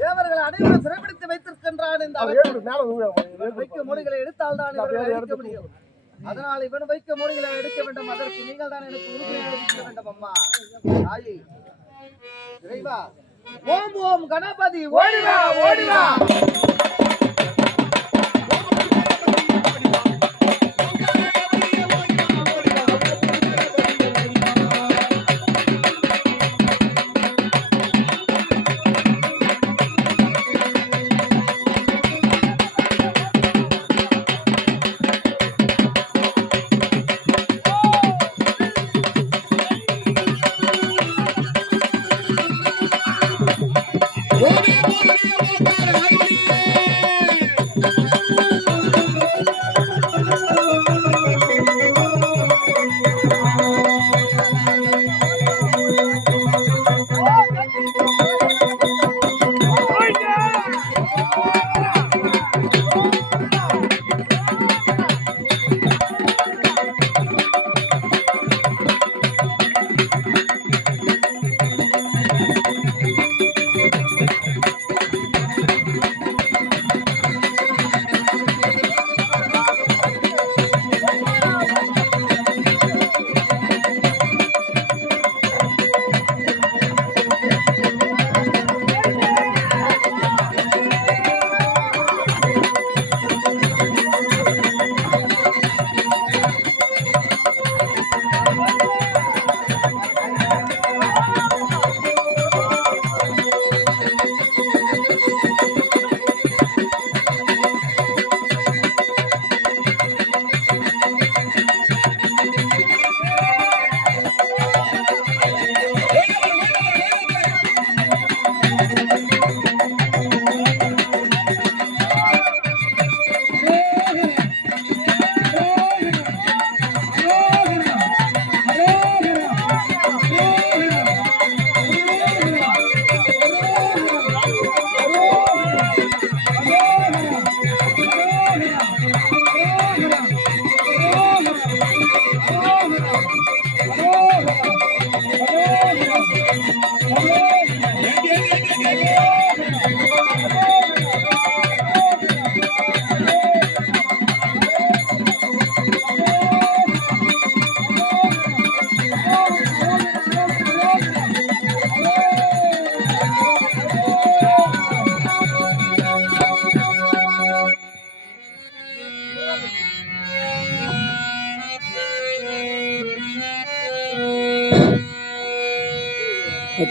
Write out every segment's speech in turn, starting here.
தேவர்கள் அனைவரும் சிறைப்பிடித்து வைத்திருக்கின்றான். இந்த வைக்க மொழிகளை எடுத்தால்தான் எடுக்க முடியும். அதனால் இவன் வைக்க மொழிகளை எடுக்க வேண்டும். அதற்கு நீங்கள் தான் எனக்கு உறுதியை அளிக்க வேண்டும். அம்மா தாயி இறைவா, ஓம் ஓம் கணபதி ஓடிவா ஓடிவா.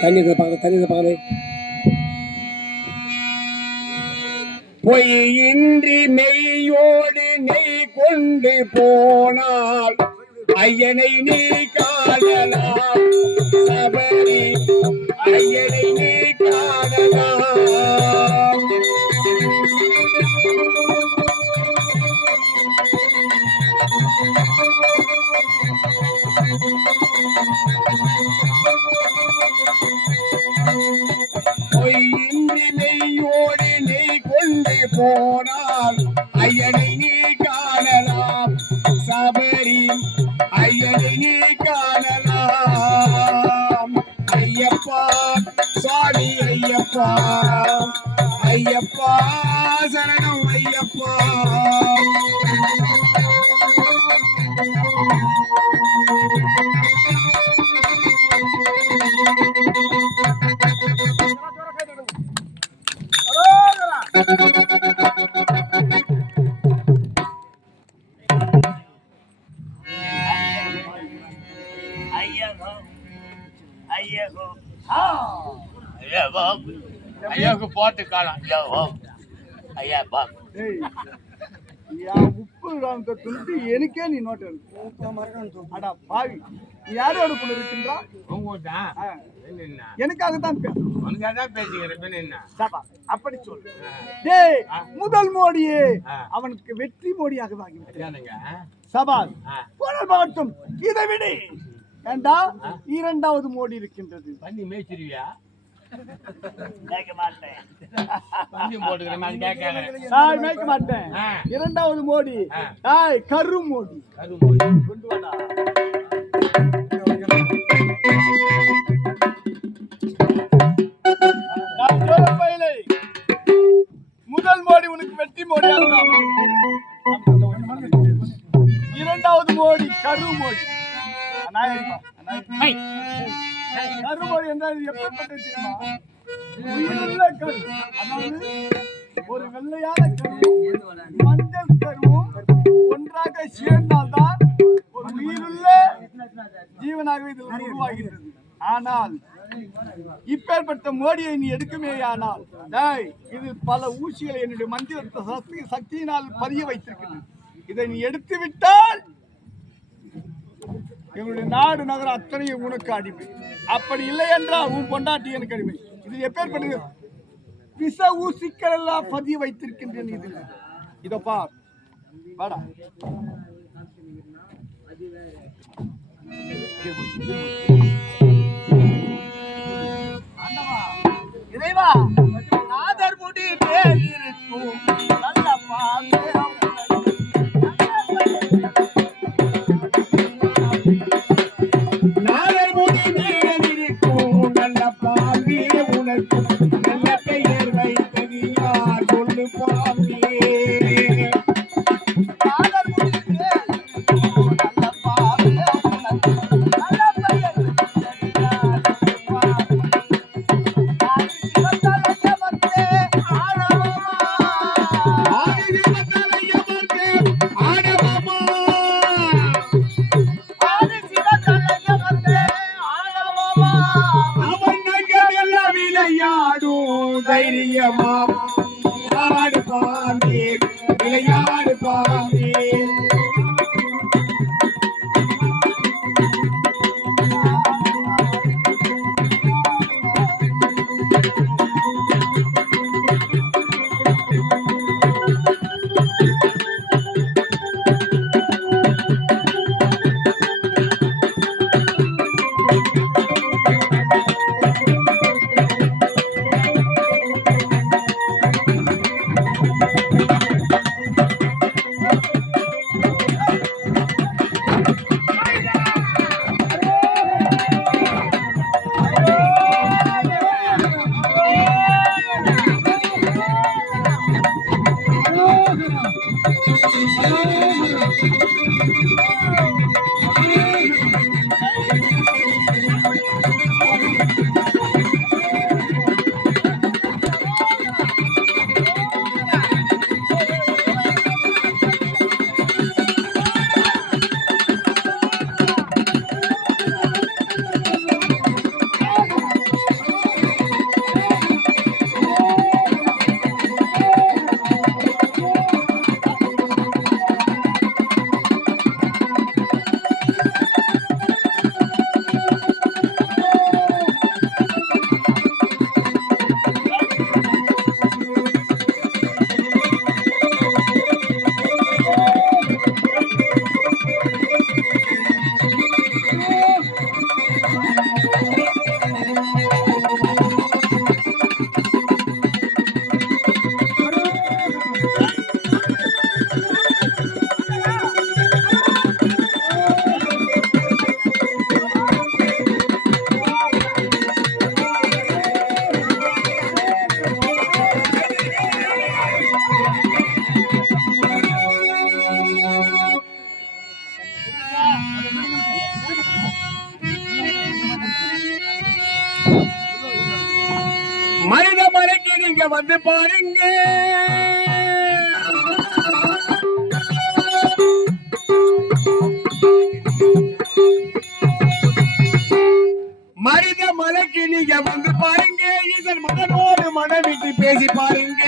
தண்ணீர் பார்க்கல பொய்யின்றி மெய்யோடு நெய் கொண்டு போனால் ஐயனை நீ காணலாம். சபரி ஐயனை நீ காணலாம். பொய்யின்றி மெய்யோடு நெய் கொண்டு போனால் ஐயனை நீ காணலாம். சபரி ஐயனை நீ காணலாம். ஐயப்பா சுவாமி ஐயப்பா, ஐயப்பா சரணம் ஐயப்பா. ஐயாவுக்கு போட்டு காலம் ஐயா பா உப்பு துண்டு எனக்கே நீ நோட்டு அடா பாவி யாரோட குழு இருக்கின்றா எனக்காகத்தான் பேசுகிறேன். அப்படி சொல்லு. முதல் மோடியே அவனுக்கு வெற்றி மோடியாக வாங்கிவிட்டேன். சபால் போன பார்த்தும் இதை விட ஏண்டா இரண்டாவது மோடி இருக்கின்றது. பண்ணி மேய்ச்சிருவியா? கேட்க மாட்டேன். நான் மேய்க்க மாட்டேன். இரண்டாவது மோடி கரு மோடி. கொண்டு வாடா. முதல் மோடி உனக்கு வெற்றி மோடியாக, இரண்டாவது மோடி கரு மோடி. கருமோடி என்றால் எப்படிப்பட்டது தெரியுமா? உயிருள்ள கரு, அதாவது ஒரு வெள்ளையான கருவும் மஞ்சள் கருவும் ஒன்றாக சேர்ந்தால்தான் ஒரு உயிருள்ள ஜீவனாகவே இது உருவாகிறது. ஆனால் இப்பேற்பட்ட மோடியை நீ எடுக்குமே, ஆனால் இது பல ஊசிகளை என்னுடைய மந்திர சக்தியினால் பதிய வைத்திருக்கிறது. இதை நீ எடுத்து விட்டால் எங்களுடைய நாடு நகரம் அத்தனையும் உனக்கு அடிமை. அப்படி இல்லை என்றால் உன் பொண்டாட்டி எனக்கு அடிமை. இது எப்பேற்பட்டது? விச ஊசிக்கள் எல்லாம் பதிய வைத்திருக்கின்றன. இது இதோ பார், வாடா. இறைவா, நாதர் முடி மேல் இருக்கும் நல்ல பாம்பே உனக்கு நல்ல பெயர் வைத்தது யார் சொல்லு பாம்பே. தைரியமா ஆடு பாம்பே, விளையாடு பாம்பே. மனித மலைக்கு நீங்க வந்து பாருங்க. மனித மலைக்கு நீங்க வந்து பாருங்க. இதன் மகனோடு மனம் விட்டு பேசி பாருங்க.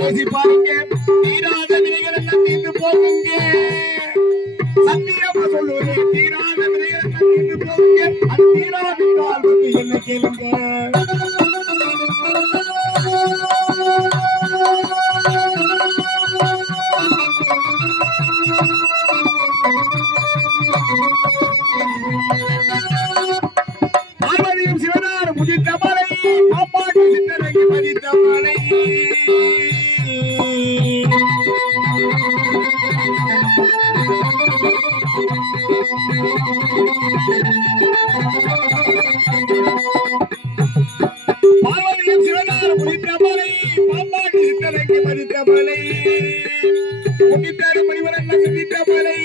பேசி பாருங்க. தீராத வினைகள் எல்லாம் தீர்ந்து போகுங்க. சத்தியமா சொல்லுவேன், தீராத வினைகள் எல்லாம் தீர்ந்து தீர்ந்து போங்க. அது தீராவிட்டால் வந்து என்ன கேளுங்க. பார்வதியும் சிவனார் முதித்த மலை, பாப்பாட்டி சித்தரைக்கு மதித்த மலை. பார்வதியும் சிவனார் முதித்த மலை, பாப்பாட்டி சித்தரைக்கு மதித்த மலை. முதித்தாறு மணிவரல்ல சிந்தித்த மலை,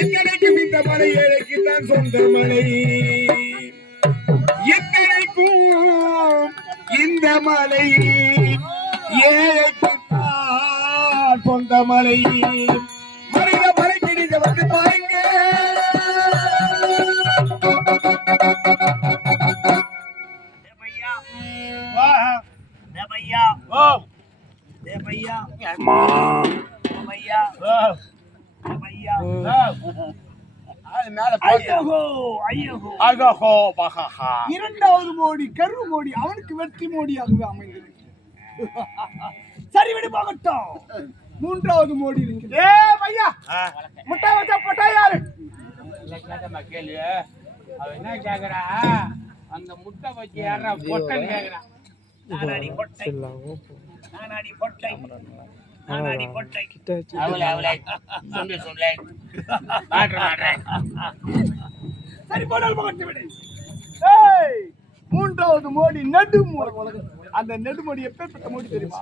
இத்தனைக்கும் இந்த மலை ஏழைக்குத்தான் சொந்த மலை. இத்தனைக்கும் இந்த மலை ஏழைக்குத்தான் சொந்த மலை. மனித மலை கிடைக்க வந்து பாருங்க. இரண்டாவது மோடி கரு மோடி அவனுக்கு வெற்றி மோடியாகவே அமைந்தது. சரி விடு போகட்டும். மூன்றாவது மோடி இருக்குது. முட்டை வச்சா பொட்டா யாரு? என்ன கேக்குறா? அந்த முட்டை வச்சு யாரா பொட்டைன்னு கேக்குறா? நானாடி பொட்டை, நானாடி பொட்டை, நானாடி பொட்டை. அவளை அவளை சொல்லு சொல்லு. சரி போனால் போகட்டு விடு. மூன்றாவது மோடி நெடுமோடி. அந்த நெடுமோடி எப்பேற்பட்ட மோடி தெரியுமா?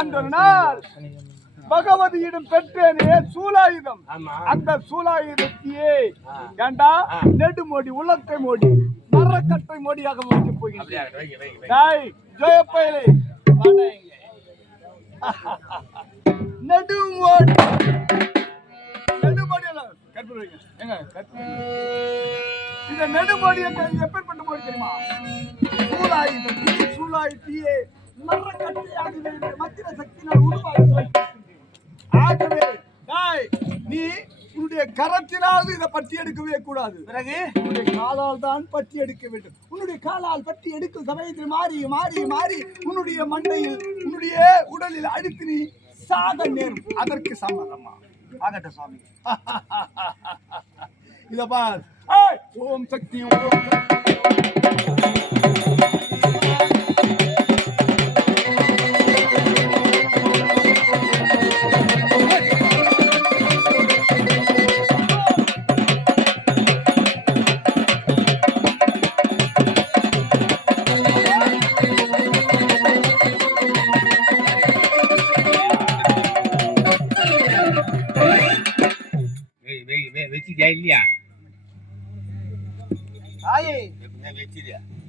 அந்த ஒரு நாள் பகவதியிடம் பெற்றேனே சூலாயுதம். அந்த சூலாயுதத்தையே ஏண்டா நெடுமோடி உலக்கை மோடி மரக்கட்டை மோடியாக வைக்க போகிறேன். ஜெயப்பயலே நெடுமோடி நெடுமோடி கற்பனை எங்க இந்த நெடுமோடி எப்பேற்பட்ட மோடி தெரியுமா? சூலாயுதம் சூலாயுத்தியே மரக்கட்டையாகவே மத்திர சக்தினால் உருவாக. ஆகவே நீ உன்னுடைய கரத்தினால் இதை பற்றி எடுக்கவே கூடாது. பிறகு உன்னுடைய காலால் தான் பற்றி எடுக்க வேண்டும். உன்னுடைய காலால் பற்றி எடுக்கும் சமயத்தில் மாறி மாறி மாறி உன்னுடைய மண்டையில் உன்னுடைய உடலில் அடித்து நீ சாக நேரும். அதற்கு சம்மதமா? ஆகட்டும் சுவாமி. இத பார். ஓம் சக்தி ஓம் இல்லையா?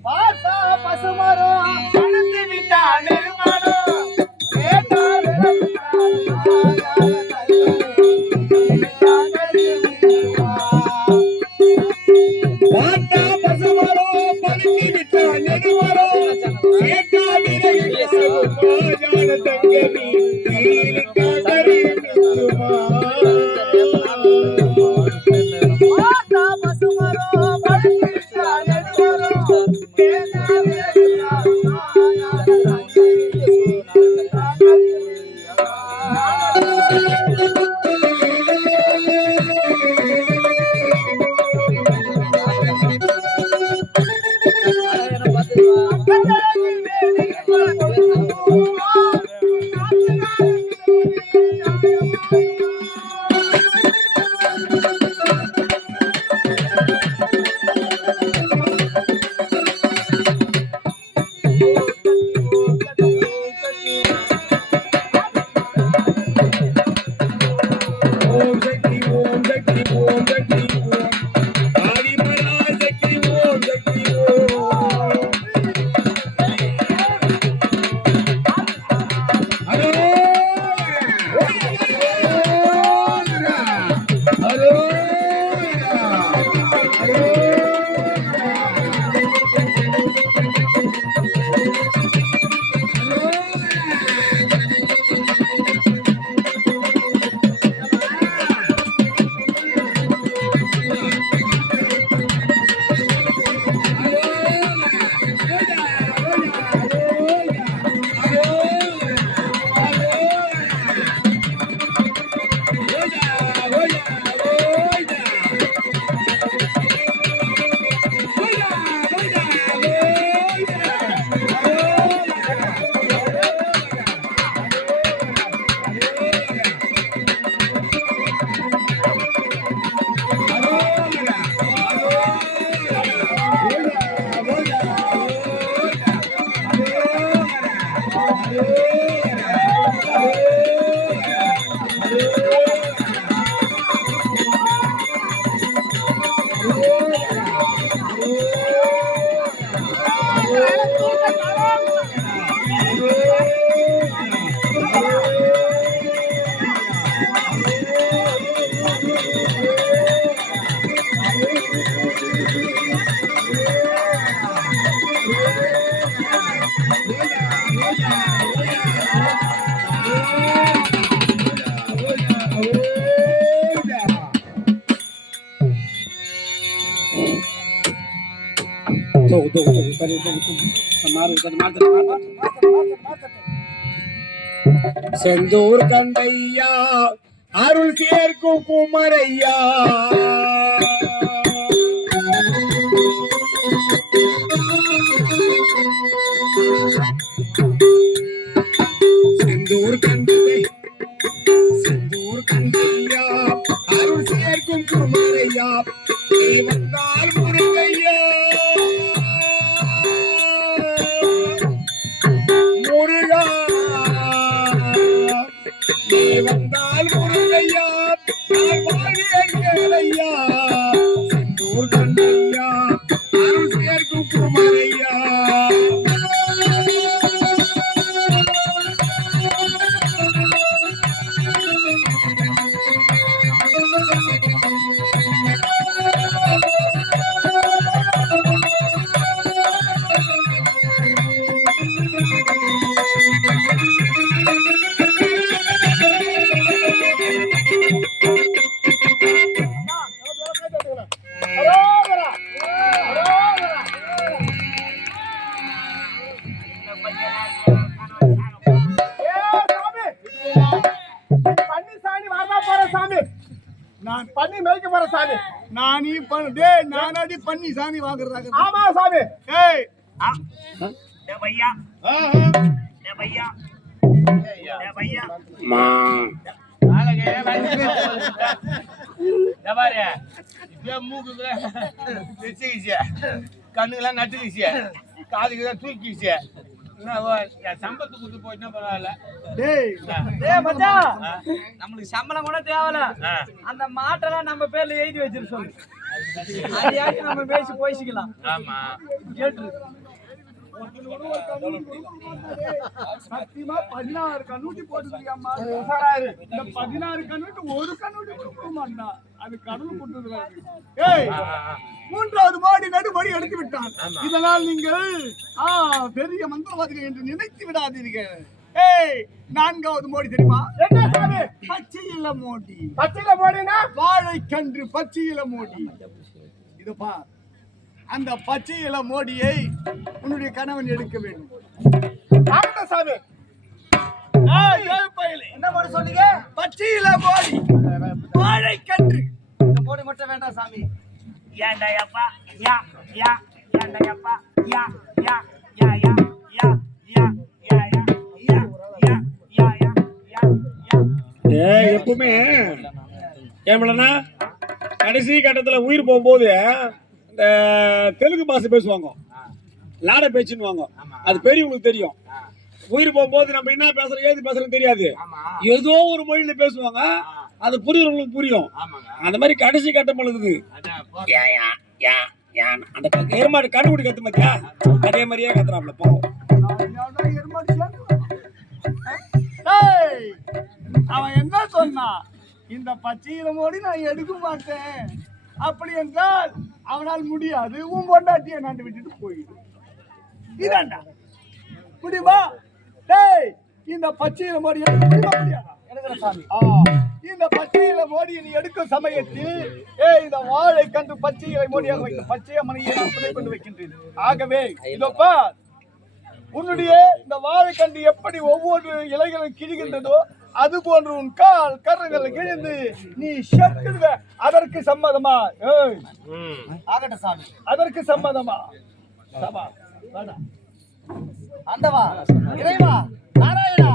பார்த்தா பசுமரம் படுத்து விட்டா நெருமரம் கேட்டா பார்த்தா பசுமரம் படுத்து விட்டா நெருமரம் கேட்டா தங்கமி செந்தூர் கண்டையா அருள் சேர்க்கும் குமரையா செந்தூர் கண்டையா அருள் சேர்க்கும் குமரையா நீ வந்தால் முருகையா முருகா நீ வந்தால் முருகையா நான் வாழ்க்கையா செந்தூர் கண்டையா அருள் சேர்க்கும் குமரையா நானடி பண்ணி சாமி வாங்குறதாக. ஆமா சாமி. ஏய் பையா பையா பையா மா கண்ணுக்கெல்லாம் நட்டுக்கிச்சு, காதுக்குதான் தூக்கிச்சு. சம்பளத்து கொடுத்து போயிட்டா பரவாயில்ல. நம்மளுக்கு சம்பளம் கூட தேவையில்ல, அந்த மாட்டெல்லாம் நம்ம பேர்ல எழுதி வச்சிரு சொல்லு, நம்ம பேசி போயிக்கலாம். ஆமா கேட்டு சத்தியமா 16 கண்ணூட்டி போட்டுருக்கியாம்மா. 16 கண்ணூட்டி ஒரு கண்ணூட்டி கொடுக்கணுமாண்டா, அது கடவுள் கொடுத்தது. ஏய், 3வது மாடி நடுபடி எடுத்து விட்டான். இதனால் நீங்கள் பெரிய மந்திரவாதிகள் என்று நினைத்து விடாதீர்கள். ஏய், 4வது மோடி தெரியுமா? என்ன சாமி? பச்சையில மோடி. பச்சையில மோடினா வாழைக்கன்று பச்சையில மோடி. இது பார், அந்த பச்சை இல மோடியை உன்னுடைய கணவன் எடுக்க வேண்டும். சாமி, என்ன மோடி சொன்னீங்க? பச்சை இல மோடி, வாழைக்கன்று. இந்த மோடி மட்டும் வேண்டாம் சாமி. ஏண்டா அப்பா யா யா ஏண்டா அப்பா யா யா யா யா யா யா யா யா யா யா யா யா யா. எப்பவுமே ஏமலனா கடைசி கட்டத்துல உயிர் போகும்போது இந்த தெலுங்கு பாஷை பேசுவாங்க, லாட பேச்சுன்னு. அது பெரியவங்களுக்கு தெரியும். உயிர் போகும்போது நம்ம என்ன பேசுறோம் ஏது பேசுறோம் தெரியாது, ஏதோ ஒரு மொழியில பேசுவாங்க, அது புரியுறவங்களுக்கு புரியும். அந்த மாதிரி கடைசி கட்டம் பொழுது அந்த எருமாடு கண்டுபிடி கத்து மத்தியா அதே மாதிரியே கத்துறாப்ல. போவோம் அவன் என்ன சொன்னான்? இந்த பச்சையில மோடி நான் எடுக்க மாட்டேன், அப்படி என்றால் அவனால் முடியாது, உன் பொண்டாட்டியை நான் விட்டுட்டு போயிடு. இதாண்டா முடியுமா? டேய், இந்த பச்சையில மோடி எடுக்க முடியுமா? முடியாதா? இந்த பச்சையில மோடியை நீ எடுக்கும் சமயத்தில் இந்த வாழை கண்டு பச்சையிலை மோடியாக வைக்க பச்சைய மணியை நான் துணை கொண்டு வைக்கின்றேன். ஆகவே இதோப்பா, உன்னுடைய இந்த வாழை கண்டு எப்படி ஒவ்வொரு இலைகளும் கிழிகின்றதோ அது போன்று உன் கால் கரங்களை கிழிந்து நீ செத்துடுவ. அதற்கு சம்மதமா? ஆகட்டும் சாமி. அதற்கு சம்மதமா? சபா ஆண்டவா, இறைவா, நாராயணா,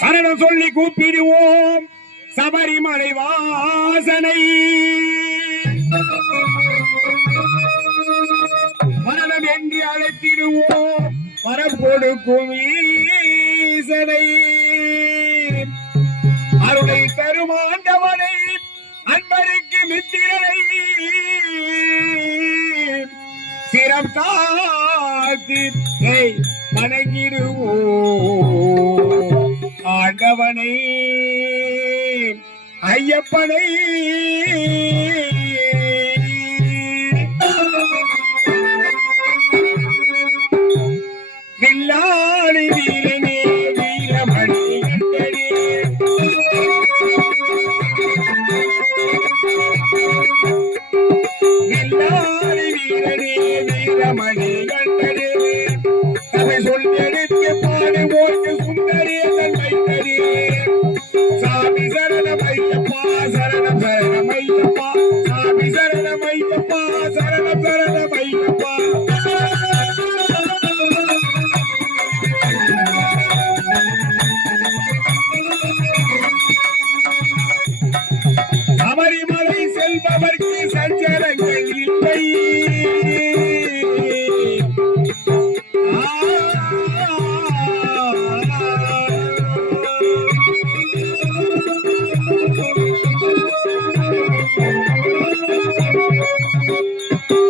சரணம் சொல்லி கூப்பிடுவோம் சபரிமலை வாசனை மரணம் என்று அழைத்திடுவோம் வரம் கொடுக்கும் ஈசனை அருளை தரும் ஆண்டவனை அன்பருக்கு மித்திரனை சிரம் காத்து வணங்கிடுவோம் ஆண்டவனை ஐயப்பனை வில்லாளி வீரனே வீரமணி கண்டனே வில்லாளி வீரனே வீரமணி கண்டனே தமிழ் சொல் எடுத்து பாடுவோர்க்கு சுந்தரேசன் வைத்தனே சாமி சரணமையப்பா சரணம் சரணமையப்பா சாமி சரணமையப்பா சரணம் சரணமையப்பா சபரிமலை செல்பவர்க்கு சஞ்சலங்கள் இல்லை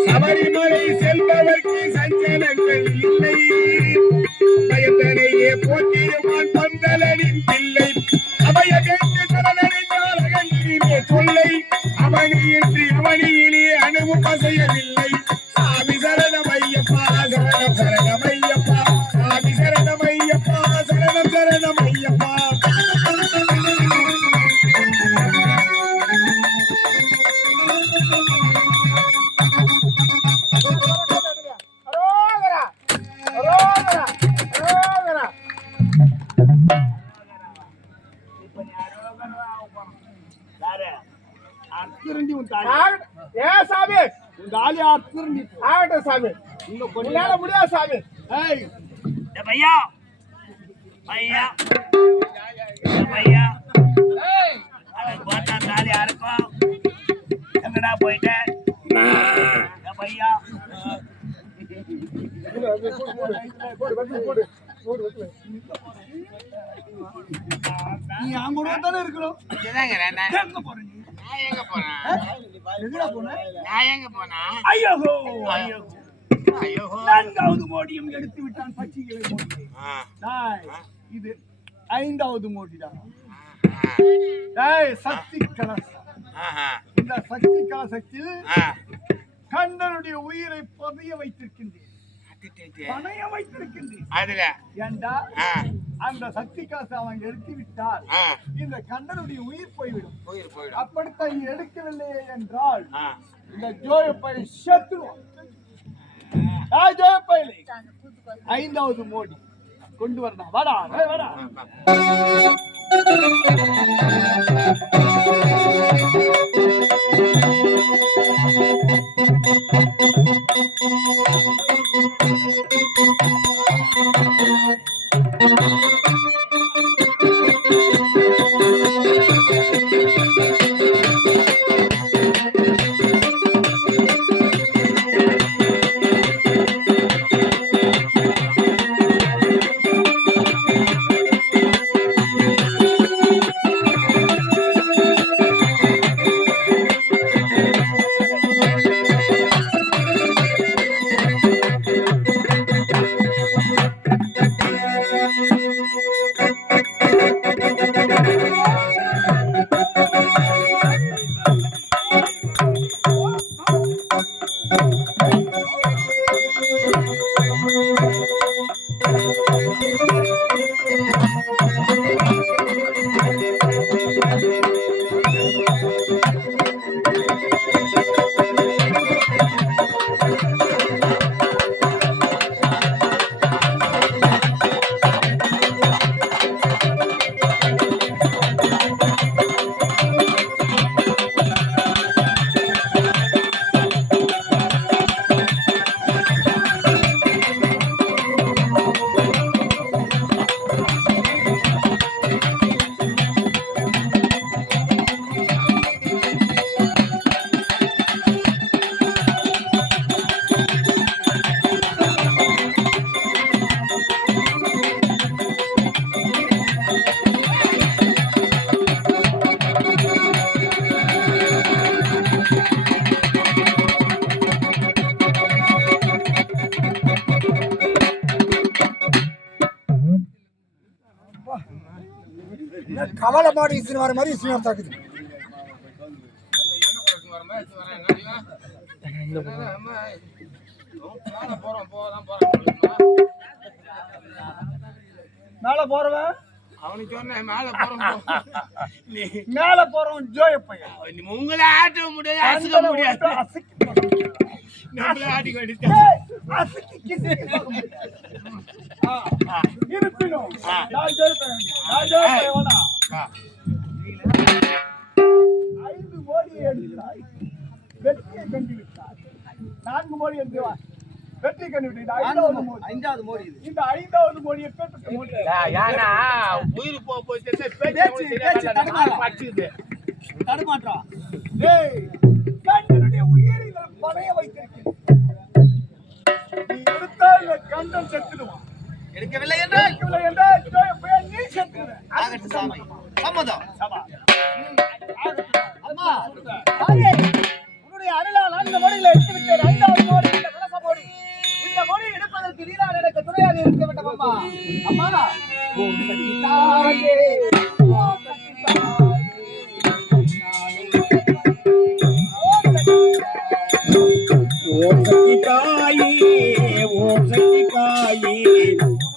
சபரிமலை செல்பவர்க்கு சஞ்சலங்கள் இல்லை பயத்தனையே போற்றிடுவான் பந்தலனின் பிள்ளை அபய கேட்டு சரணடைந்தால் அகன்றிலே தொல்லை அவனியின்றி அவனியிலே அணுவும் அசையவில்லை சாமி சரணமையப்பா சரணம் சரணமையப்பா சாமி சரணமையப்பா சரணம் சரணமையப்பா அத்திரண்டி உன் தாலி ஏ சாமி உன் தாலி அத்திரண்டி ஆகட்டும் சாமி இன்னும் கொஞ்ச உன்னால முடியாது சாமி ஏய் பையா பையா பையா அவன் பார்த்தா தாலி யாருக்கும் எங்கடா போயிட்டேன் பையா நீ அங்க தானே இருக்கணும் எங்க போற நீ? நான் எங்க போறேன்? எங்கடா போன நான் எங்க போனா? ஐயோ ஐயோ ஐயோ நான்காவது மோடியும் எடுத்து விட்டான் பச்சைகளை மோடி டாய் இது ஐந்தாவது மோடிடா டாய் சக்தி கலசம் இந்த சக்தி கலசத்தில் கண்ணனுடைய உயிரை பதிய வைத்திருக்கின்றேன் பணைய வைத்திருக்கின்றேன் அதுல ஏண்டா அந்த சக்தி கலசம் அவன் எடுத்து விட்டால் இந்த கண்ணனுடைய உயிர் போய்விடும் அப்படித்தான் எடுக்கவில்லையே என்றால் இந்த ஜோயப்பை செத்துருவான் ஜோயப்பையிலே ஐந்தாவது மோடி கொண்டு வரணும் வாடா வாடா கவலை மாடு இசுன்னு வர மாதிரி இசுன்னு தாக்குது. மேல போறவன் அவனுக்கு சொன்ன மேல போறோம் மேல போறவன் ஜோய பையன். உங்களை ஆட்ட முடியாது, அசுக்க முடியாது. நம்மள ஆட்டி கொண்டு இருப்பினும் நான் ஜெயிப்பேன். நான் ஜெயிப்பேன். 5 கோடி எடுத்தாய், வெற்றியை கண்டு விட்டாய். 4 கோடி எடுத்துவாய், வெற்றி கண்டு விட்டாய். 5வது மோடி. இந்த 5வது மோடியை பேட்டு மோடி. யாரா உயிர் போச்சு தடுமாற்றா. டேய், கண்டனுடைய உயிரில பணைய வைத்திருக்கிறேன். நீ எடுத்தால் கண்டன் செத்துடுவான். எடுக்கவில்லை என்றால் நீ செத்துடுவேன். ஆகட்டும் சாமி, சம்மதம். அம்மா, தாயே, உன்னுடைய அருளால் அந்த மொழியில எடுத்து விட்டேன். 5வது மோடி, இந்த கலச மோடி. இந்த மொழி எடுப்பதற்கு நீதான் எனக்கு துணையாக இருக்க வேண்டும். அம்மா, அம்மா, ஓம் சக்தி தாயே, ஓம் சக்தி தாயே. ஓம் சக்தி தாயே, ஓம் சக்தி தாயே,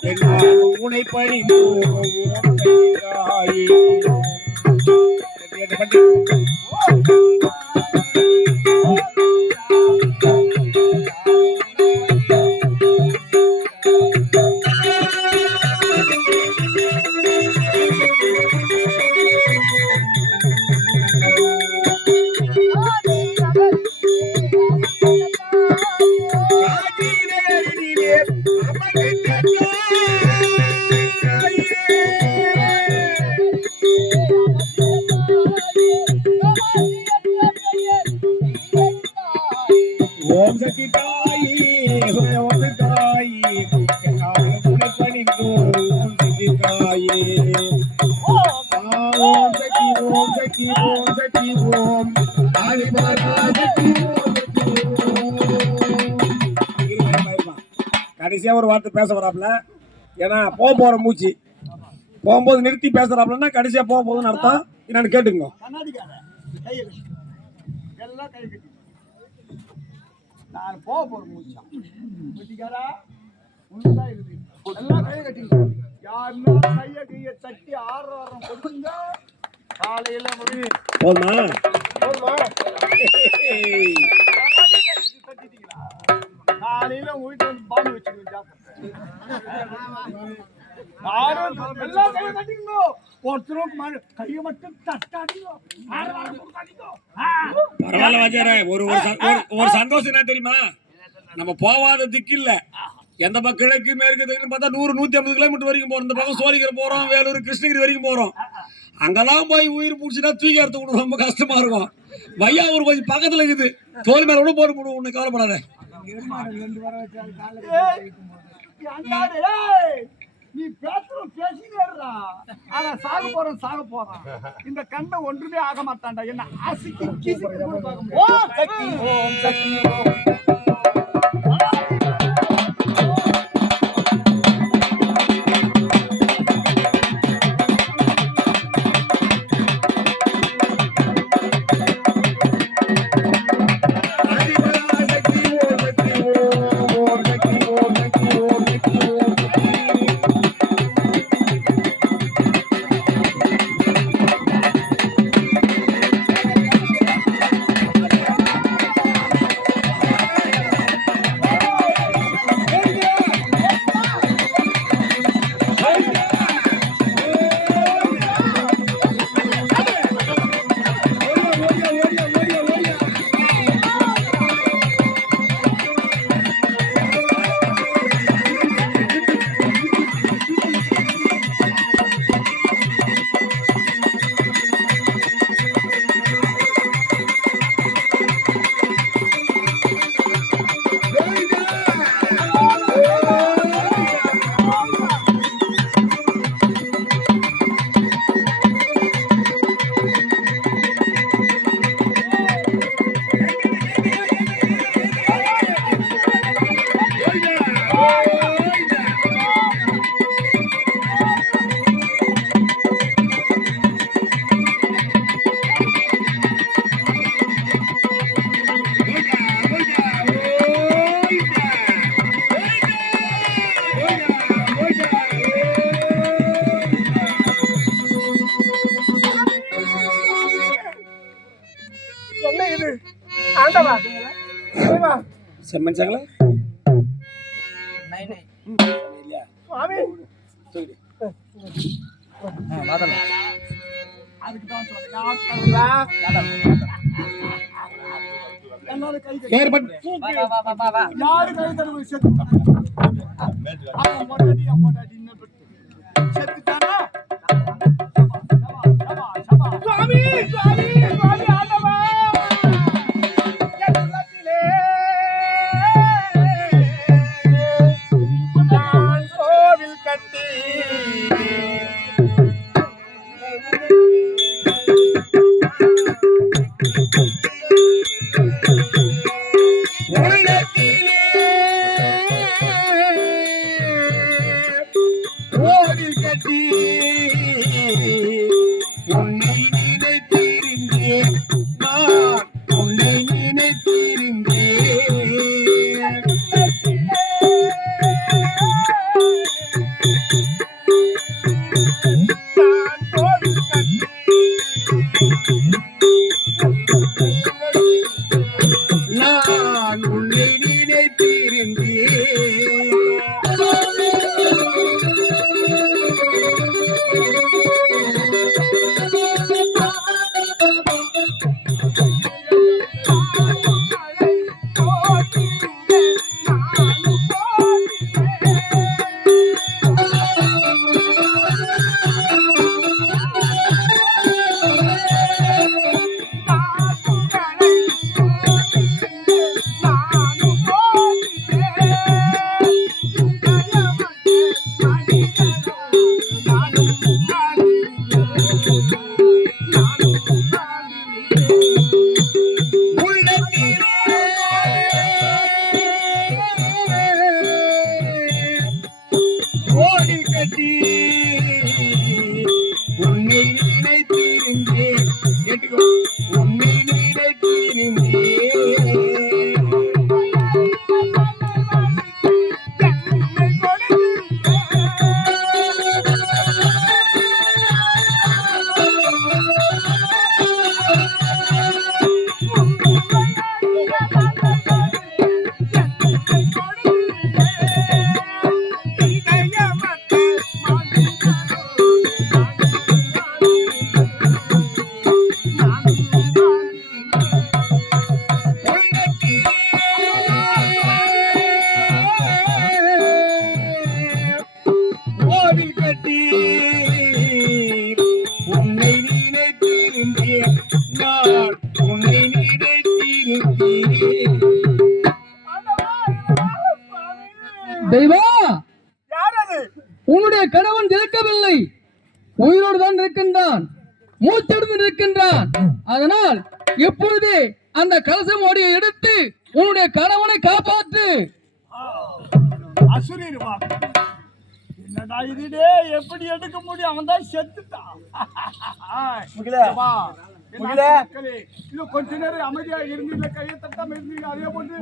என்னாலும் உனை பணிந்து ஓம் சக்தி தாயே. ஓம் சக்தி தாயே, ஓம் தாயே, என்னாலும் உனை பணிந்து ஓம் சக்தி தாயே. ஓம் சக்தி, ஓம் சக்தி, ஓம் சக்தி, ஓம் ஆதிபராசக்தி, ஓம் சக்தி, ஓம். கடைசியா ஒரு வார்த்தை பேச வராப்ல. ஏன்னா போற மூச்சு போகும்போது நிறுத்தி பேசுறாப்லன்னா கடைசியா போக போகுதுன்னு அர்த்தம். என்னன்னு கேட்டுங்க. கையை கட்டி. எல்லாம் கை கட்டி. நான் போக போறேன் மூச்சா. குட்டிக்காரா, உண்மைதான் இருக்குது. எல்லாம் கையை கட்டிங்க. யாருன்னா கையை தட்டி ஆடுறோம் கொடுங்க. காலையில முடியும். போதுமா? கட்டிட்டீங்களா? காலையில உங்க வீட்டுல வந்து பாம்பு வச்சுக்கோங்க. எல்லாம் கையை கட்டிங்க. ஒருத்தரும் கையை மட்டும் தட்டாதீங்க. பரவாயில்ல வாஜாரே. ஒரு சந்தோஷம் என்ன தெரியுமா? நம்ம போவாத திக்கு இல்ல. எந்த பக்கம் கிழக்கு மேற்கு தெற்கு பார்த்தா 100-150 கிலோமீட்டர் வரைக்கும் போறோம். இந்த பக்கம் சோழிகர் போறோம், வேலூர், கிருஷ்ணகிரி வரைக்கும் போறோம். அங்கெல்லாம் போய் உயிர் பிடிச்சிட்டா தூக்கி எடுத்து கூட ரொம்ப கஷ்டமா இருக்கும். வையா ஒரு கொஞ்சம் பக்கத்துல இருக்குது, தோல் மேல கூட போட்டு போடுவோம். ஒண்ணு கவலைப்படாத. நீ பேசினேடா. ஆனா சாக போறான். இந்த கண்ணை ஒன்றுமே ஆக மாட்டான்டா. என்ன ஆசிக்கு கீசிக்கு கூட பார்க்க முடியாது. ஓம் சக்தி, ஓம் சக்தி, ஓம். ஆதிபராசக்தி செம்மன்சாங்களா சுவாமி ஏற்பட்டு யாரு கை தடவை செத்துட்டானா சுவாமி சுவாமி சுவாமி ஆண்டவா என் உள்ளத்திலே நான் கோவில் கட்டி கோவில் கட்டி உன்னை நினைத்திருந்தேன் நான் உன்னை நினைத்திருந்தேன் நான் கோவில் கட்டி நான் உன்னை நினைத்திருந்தேன் கோவில் கட்டி உன்னை நினைத்திருந்தேன் கேட்டுக்கோ உன்னை நினைத்திருந்தேன் கோவில் கட்டி உன்னை நினைத்திருந்தேன் நான் உன்னை நினைத்திருந்தேன் தெய்வா, யார் அது உன்னுடைய கணவன் இறக்கவில்லை, உயிரோடு தான் இருக்கின்றான், மூச்செடுத்து இருக்கின்றான். அதனால் இப்பொழுதே அந்த கலசம் ஓடியை எடுத்து உன்னுடைய கணவனை காப்பாற்று. அசுரீர் வாக்கு என்னடா இதுடே எப்படி எடுக்க முடியும் அவன் தான் செத்துட்டான் இது கொஞ்ச நேரம் அமைதியா இருந்தீங்க கையை தட்டாம இருந்தீங்க அதே போட்டு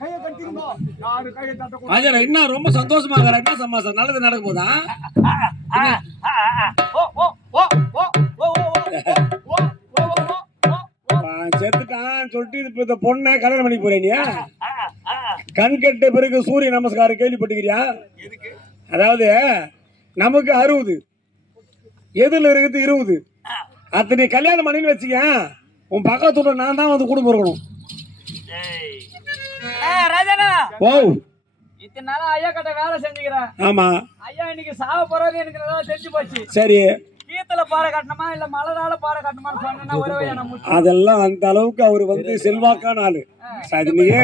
கையை கட்டிருந்தோ யாரு கையை தட்ட ராஜா என்ன ரொம்ப சந்தோஷமா இருக்கிற என்ன சமாசம் நல்லது நடக்க போதா செத்துட்டான் சொல்லிட்டு இப்ப இந்த பொண்ணை கல்யாணம் பண்ணி போறேன் கண் கட்ட பிறகு சூரிய நமஸ்காரம் கேள்விப்பட்டுக்கிறியா அதாவது நமக்கு 60 எதில் இருக்குது 20 அத்தனை கல்யாணம் பண்ணின்னு வச்சுக்க உன் பக்கத்துல நான் தான் வந்து குடும்பம் இருக்கணும் ராஜானா ஓ இத்தனை நாளா ஐயா கிட்ட வேலை செஞ்சுக்கிறேன். ஆமா ஐயா இன்னைக்கு சாவ போறாரு எனக்கு நல்லா தெரிஞ்சு போச்சு. சரி கீத்துல பாறை கட்டணுமா இல்ல மலரால பாறை கட்டணுமான்னு சொன்னா ஒரே அதெல்லாம் அந்த அளவுக்கு அவர் வந்து செல்வாக்கான ஆளு சாதினிங்க.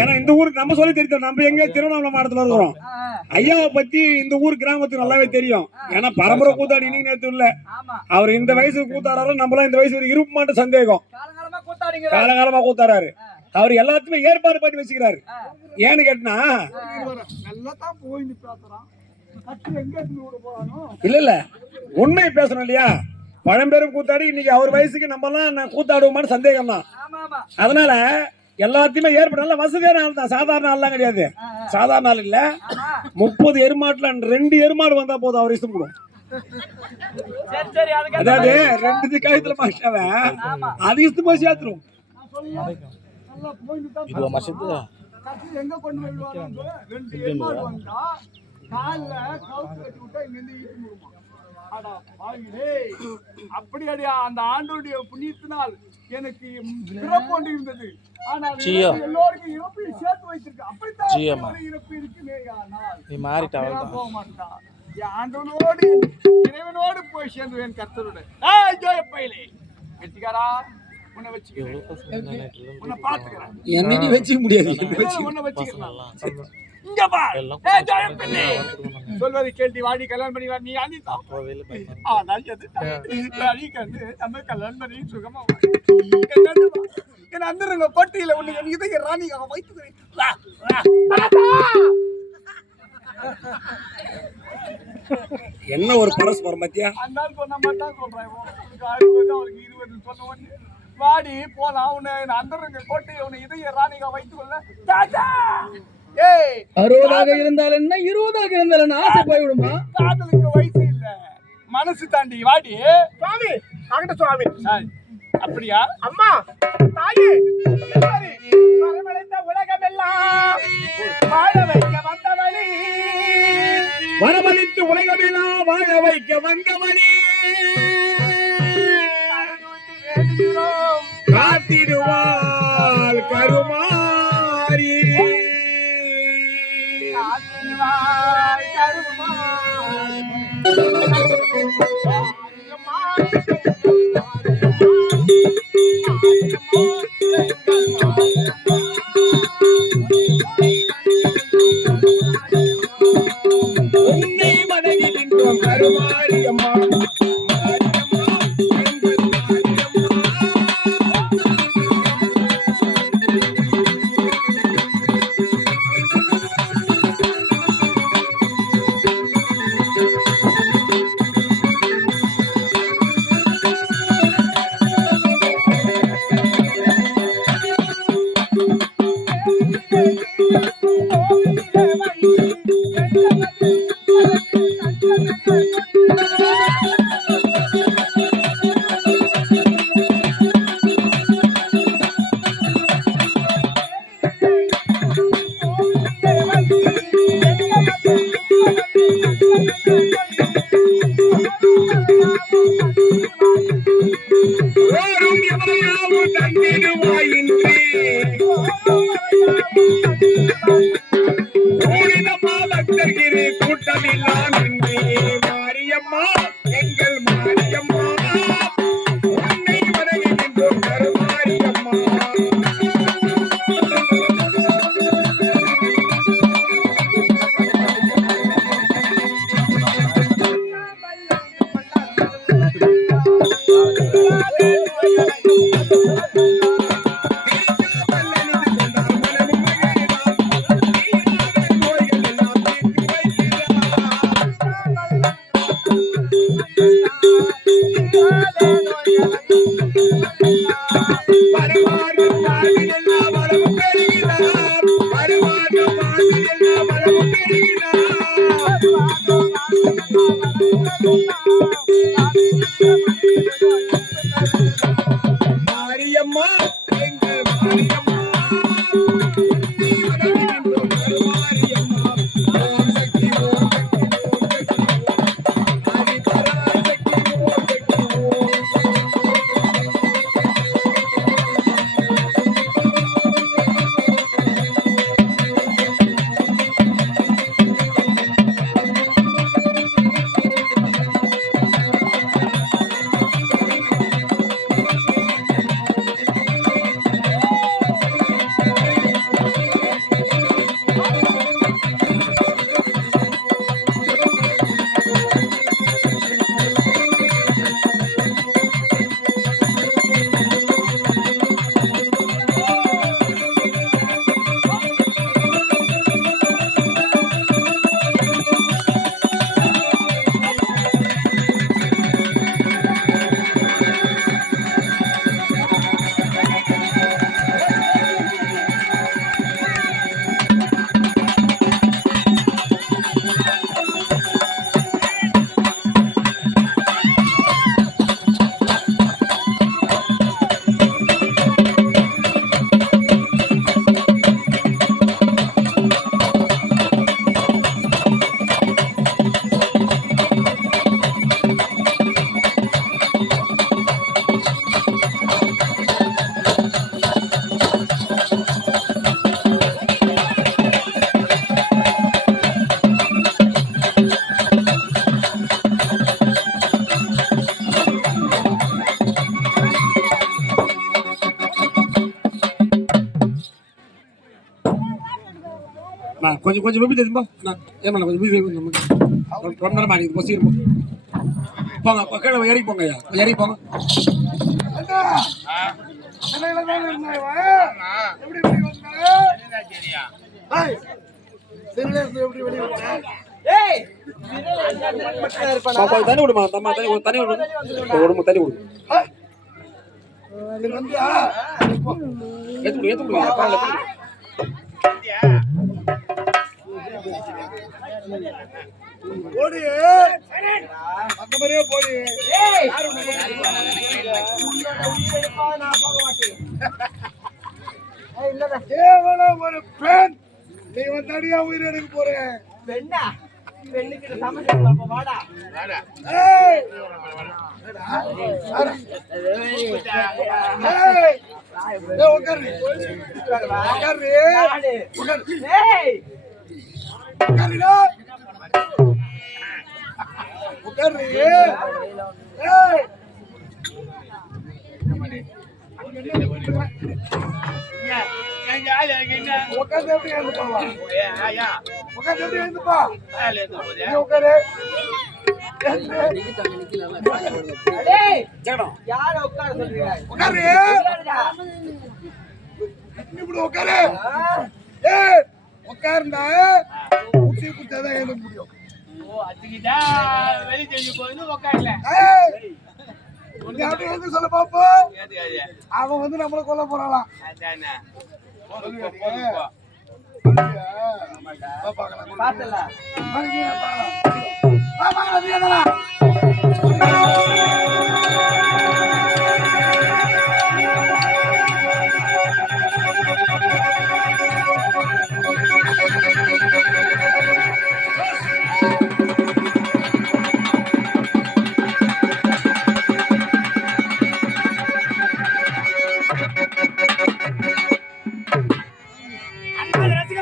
ஏன்னா இந்த ஊருக்கு நம்ம சொல்லி தெரியும், நம்ம எங்க திருவண்ணாமலை மாவட்டத்துல இருக்கிறோம். ஐயாவை பத்தி இந்த ஊர் கிராமத்துக்கு நல்லாவே தெரியும். ஏன்னா பரம்பரை கூத்தாடி இன்னைக்கு நேற்று இல்ல, அவர் இந்த வயசுக்கு கூத்தாடுறாரு, நம்மளாம் இந்த வயசு இருப்பு மாட்ட சந்தேகம். காலகாலமா கூத்தாடுறாரு. அவர் எல்லாத்தையுமே ஏற்பாடு பண்ணி வச்சுக்கிறாரு. ஏன்னு கேட்டா இல்ல இல்ல உண்மையை பேசணும் இல்லையா, பழம்பெரும் கூத்தாடி இன்னைக்கு அவர் வயசுக்கு நம்ம எல்லாம் கூத்தாடுவோமான்னு சந்தேகம் தான். அதனால எல்லாத்தையுமே ஏற்பட வசதியான ஆள் தான், சாதாரண ஆள்லாம் கிடையாது. சாதாரண ஆள் இல்ல, 30 எருமாட்டுல 2 எருமாடு வந்தா போதும் அவர் இஷ்டம் போடும். அதாவது 2 கழுத்துல மாட்டாவ அது இஷ்டமா சேர்த்துரும். நல்லா போயிட்டு தான் கடைசியில் எங்க கொண்டு போய் விடுவாங்க? 2 எம்மாடு வந்தா கால்ல கவுத்து கட்டி விட்டா இங்க இருந்து ஈட்டு முடுமா. அடா பாவிகளே, அப்படி அடியா அந்த ஆண்டோடைய புண்ணியத்தினால் எனக்கு பிறப்பு ஒன்று இருந்தது. ஆனால் எல்லோருக்கும் இறப்பையும் சேர்த்து வைத்திருக்கு. அப்படித்தான் இறப்பு இருக்குமே. ஆனால் போக மாட்டான். என் ஆண்டவனோடு இறைவனோடு போய் சேர்ந்துவேன் கர்த்தருடன். ஜோயப்பையிலே கெட்டிக்காரா, உன்னை வச்சுக்கிறேன், உன்னை பாத்துக்கிறேன். என்னைக்கு வச்சுக்க முடியாது, உன்னை வச்சுக்கிறேன். இங்க பா, ஜோயப்பையிலே சொல்வதை கேள்வி வாடி கல்யாணம் பண்ணி வா. நீ அனிதா நம்ம கல்யாணம் பண்ணி சுகமா என் அந்தரங்க கோட்டையில உன்னை என் இதய ராணியாக வைத்துக்கிறேன். என்ன ஒரு பரஸ்பரம் மத்தியா அந்த சொன்ன மாட்டான் சொல்றேன். அவருக்கு 20 சொன்ன உடனே வாடி போலாம், உன்னை அந்தரங்க கோட்டையை உன்னை இதய ராணியாக வைத்துக் கொள்ள. 60 இருந்தால் என்ன, 20 இருந்தால் என்ன, ஆசை போய்விடுமா? காதலுக்கு வயசு இல்ல, மனசு தாண்டி. வாடி சுவாமி, அகண்ட சுவாமி. அப்படியா அம்மா தாயே, வரவழைத்த உலகமெல்லாம் வாழ வைக்க வந்தவனே, வரவழைத்து உலகமெல்லாம் வாழ வைக்க வந்தவனே, காத்திடுவாள் கருமாரி, உன்னை மனதில் கருமாரி அம்மா. கூட்டமில்லாம் மாரியம்மா, எங்கள் மாரியம்மா, உன்னை வணங்குகின்றோம் கருமாரியம்மா. மாரியம்மா, எங்கள் மாரியம்மா, மாரியம்மா, ஓம் சக்தி, ஓம் சக்தி, ஆதிபராசக்தி, ஓம் சக்தி, ஓம். கொஞ்சம் கொஞ்சம் வெப்பி தெரியுமா ஏமா கொஞ்சம் நமக்கு ரொம்ப நேரமா நீங்க பசி இருக்கும் போங்க கீழே ஏறி போங்க ஐயா ஏறி போங்க தண்ணி விடுமா தண்ணி விடுமா தண்ணி விடு போடு அந்த மாதிரியே போடு கேவல ஒரு பெண் நீ வந்து அடியா உயிர் எடுக்க போறேன் பெண்ணா பெண்ணுக்கு சமைச்சு வாடா உட்காருந்தா ஊசி குத்தாதான் எழுத முடியும் வெளி தெரிஞ்சு போயின்னு உட்காரல சொல்ல பாப்போம் அவன் வந்து நம்மள கொல்ல போறாளாம்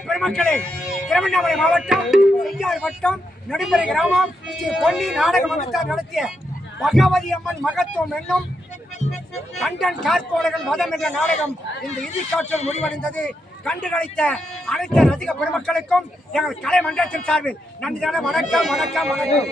பெருமக்களே, திருவண்ணாமலை மாவட்டம் செய்யார் வட்டம் நடுப்பறை கிராமம் ஸ்ரீ பொன்னி நாடக மன்றத்தார் நடத்திய பகவதி அம்மன் மகத்துவம் என்னும் கண்டன் கார்கோடகன் வதம் என்ற நாடகம் இந்த இறுதிக்காட்சியில் முடிவடைந்தது. கண்டுகளித்த அனைத்து ரசிக பெருமக்களுக்கும் எங்கள் கலை மன்றத்தின் சார்பில் நன்றி. வணக்கம் வணக்கம் வணக்கம்.